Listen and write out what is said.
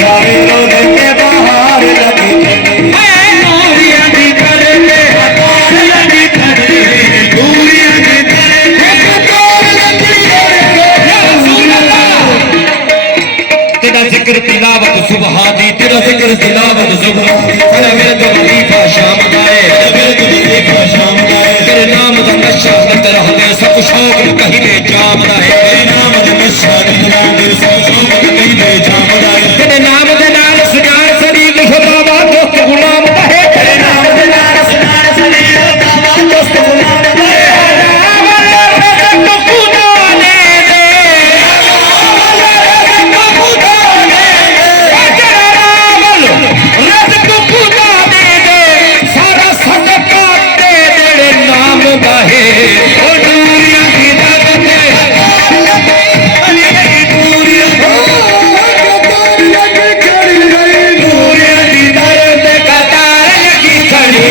सारे रोड के बाहर लगी दूरियां दी करके हतार लगी खड़ी दूरियां दी करके हतार लगी या रसूल अल्लाह तेरा जिक्र तिलावत सुबह दी तेरा जिक्र तिलावत सुबह तेरा विरद वजीफा शाम गाए तेरे नाम दा नशा करते रहते सब शौक कहीं जाम